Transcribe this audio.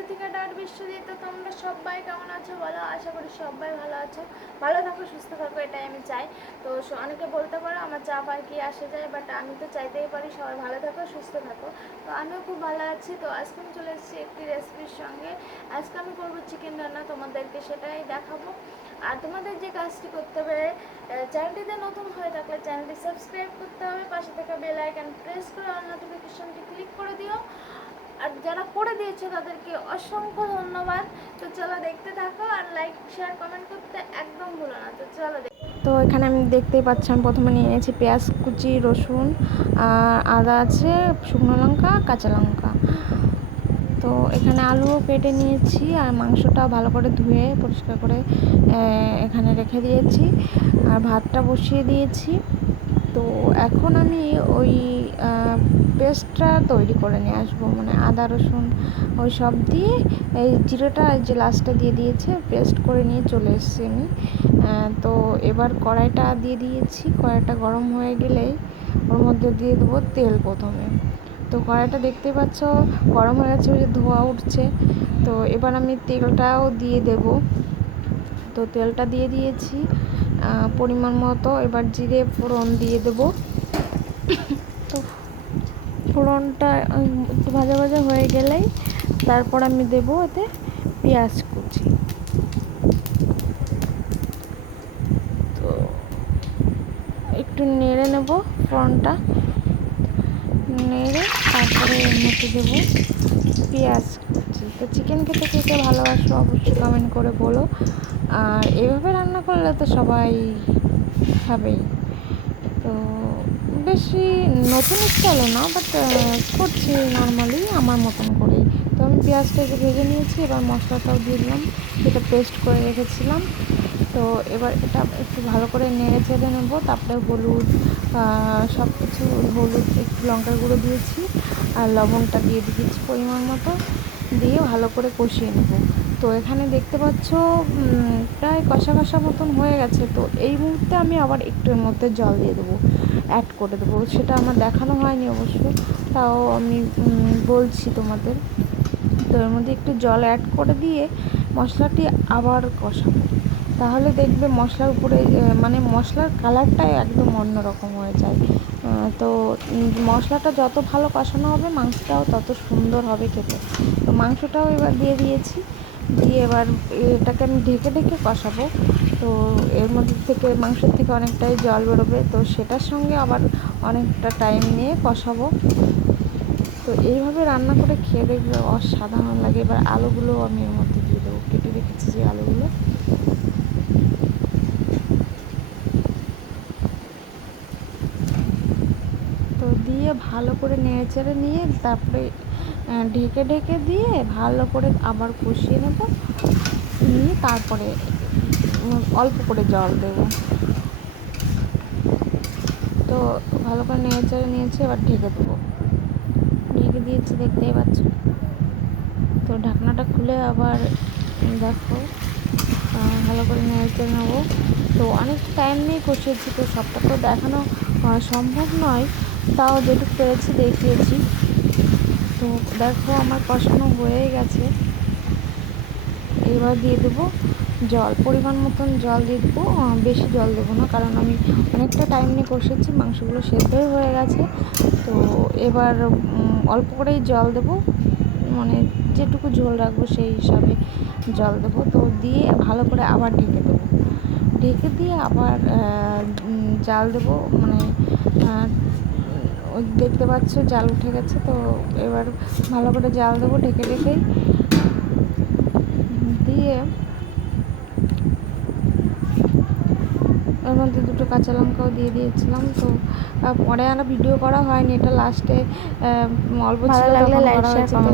Jyotika dot Biswajit. তো তোমরা সবাই কেমন আছো বলো? আশা করি সবাই ভালো আছো, ভালো থাকো, সুস্থ থাকো, এটাই আমি চাই। তো অনেকে বলতে পারো আমার চাপ আর কি আসে যায়, বাট আমি তো চাইতেই পারি সবাই ভালো থাকো, সুস্থ থাকো। তো আমিও খুব ভালো আছি। তো আজকে আমি চলে এসেছি একটি রেসিপির সঙ্গে। আজকে আমি করবো চিকেন রান্না, তোমাদেরকে সেটাই দেখাবো। আর তোমাদের যে কাজটি করতে হবে, চ্যানেলটিতে নতুন হয়ে থাকলে চ্যানেলটি সাবস্ক্রাইব করতে হবে, পাশে থাকা বেল আইকন প্রেস করে অল নোটিফিকেশনটি ক্লিক করে দিও। আর যারা করে দিয়েছে তাদেরকে অসংখ্য ধন্যবাদ। তো চলো দেখতে থাকো, আর লাইক শেয়ার কমেন্ট করতে একদম ভুলো না। তো চলো তো এখানে আমি দেখতেই পাচ্ছি, আমি প্রথমে নিয়ে নিয়েছি পেঁয়াজ কুচি, রসুন, আদা আছে, শুকনো লঙ্কা, কাঁচা লঙ্কা। তো এখানে আলুও কেটে নিয়েছি, আর মাংসটাও ভালো করে ধুয়ে পরিষ্কার করে এখানে রেখে দিয়েছি, আর ভাতটা বসিয়ে দিয়েছি। তো এখন আমি ওই পেস্টটা তৈরি করে নিয়ে আসবো, মানে আদা রসুন ওই সব দিয়ে এই জিরেটা যে লাস্টে দিয়ে দিয়েছে, পেস্ট করে নিয়ে চলে এসেছি আমি। তো এবার কড়াইটা দিয়ে দিয়েছি, কড়াইটা গরম হয়ে গেলেই ওর মধ্যে দিয়ে দেবো তেল প্রথমে। তো কড়াইটা দেখতে পাচ্ছ গরম হয়ে গেছে, ওই যে ধোঁয়া উঠছে। তো এবার আমি তেলটাও দিয়ে দেব। তো তেলটা দিয়ে দিয়েছি পরিমাণ মতো। এবার জিরে ফোড়ন দিয়ে দেব। তো ফোড়নটা একটু ভাজা ভাজা হয়ে গেলেই তারপর আমি দেব এতে পেঁয়াজ কুচি। তো একটু নেড়ে নেব ফোড়নটা, নেড়ে তারপরে এর মধ্যে দেবো পেঁয়াজ কুচি। তো চিকেন খেতে কে কে ভালোবাসো অবশ্যই কমেন্ট করে বলো। আর এভাবে রান্না করলে তো সবাই খাবেই। তো বেশি নতুন স্টাইলে না, বাট করছি নর্মালি আমার মতন করেই। তো আমি পেঁয়াজটাকে ভেজে নিয়েছি, এবার মশলাটাও দিয়ে দিলাম যেটা পেস্ট করে রেখেছিলাম। তো এবার এটা একটু ভালো করে নেড়ে চেড়ে নেবো। তারপরে হলুদ, সব কিছু, হলুদ, একটু লঙ্কার গুঁড়ো দিয়েছি, আর লবণটা দিয়ে দিয়েছি পরিমাণ মতো, দিয়ে ভালো করে কষিয়ে নেব। তো এখানে দেখতে পাচ্ছ প্রায় কষা কষা মতন হয়ে গেছে। তো এই মুহূর্তে আমি আবার একটু এর মধ্যে জল দিয়ে দেবো, অ্যাড করে দেবো। সেটা আমার দেখানো হয়নি অবশ্য, তাও আমি বলছি তোমাদের। তো এর মধ্যে একটু জল অ্যাড করে দিয়ে মশলাটি আবার কষাবো। তাহলে দেখবে মশলার উপরে মানে মশলার কালারটাই একদম অন্যরকম হয়ে যায়। তো মশলাটা যত ভালো কষানো হবে মাংসটাও তত সুন্দর হবে খেতে। তো মাংসটাও এবার দিয়ে দিয়েছি, দিয়ে এবার এটাকে আমি ঢেকে ঢেকে কষাবো। তো এর মধ্যে থেকে মাংসের থেকে অনেকটাই জল বেরোবে, তো সেটার সঙ্গে আবার অনেকটা টাইম নিয়ে কষাবো। তো এইভাবে রান্না করে খেয়ে দেখবে অসাধারণ লাগে। এবার আলুগুলো আমি এর মধ্যে দিয়ে দেবো, কেটে রেখেছি যে আলুগুলো। তো দিয়ে ভালো করে নেড়েচেড়ে নিয়ে তারপরে ঢেকে ঢেকে দিয়ে ভালো করে আবার কষিয়ে নেব, নিয়ে তারপরে অল্প করে জল দেব। তো ভালো করে নেড়েচেড়ে নিয়েছি, এবার ঢেকে দেবো, ঢেকে দিয়েছি দেখতেই পাচ্ছ। তো ঢাকনাটা খুলে আবার দেখো ভালো করে নেড়েচেড়ে নেবো। তো অনেক টাইম নিয়ে কষিয়েছি, তো সবটা তো দেখানো সম্ভব নয়, তাও যেটুকু পেরেছি দেখিয়েছি। তো দেখো আমার কষানো হয়ে গেছে। এবার দিয়ে দেবো জল, পরিমাণ মতন জল দিয়ে দেবো, বেশি জল দেবো না, কারণ আমি অনেকটা টাইম নিয়ে কষেছি, মাংসগুলো সেদ্ধই হয়ে গেছে। তো এবার অল্প করেই জল দেবো, মানে যেটুকু ঝোল রাখবো সেই হিসাবে জল দেবো। তো দিয়ে ভালো করে আবার ঢেকে দেবো, ঢেকে দিয়ে আবার জাল দেবো, মানে ওই দেখতে পাচ্ছ জাল উঠে গেছে। তো এবার ভালো করে জাল দেবো ঢেকে ঢেকেই, দিয়ে এর মধ্যে দুটো কাঁচা লঙ্কাও দিয়ে দিয়েছিলাম। তো পরে আর ভিডিও করা হয়নি, এটা লাস্টে অল্প ছিল তখন করা হয়েছে। তো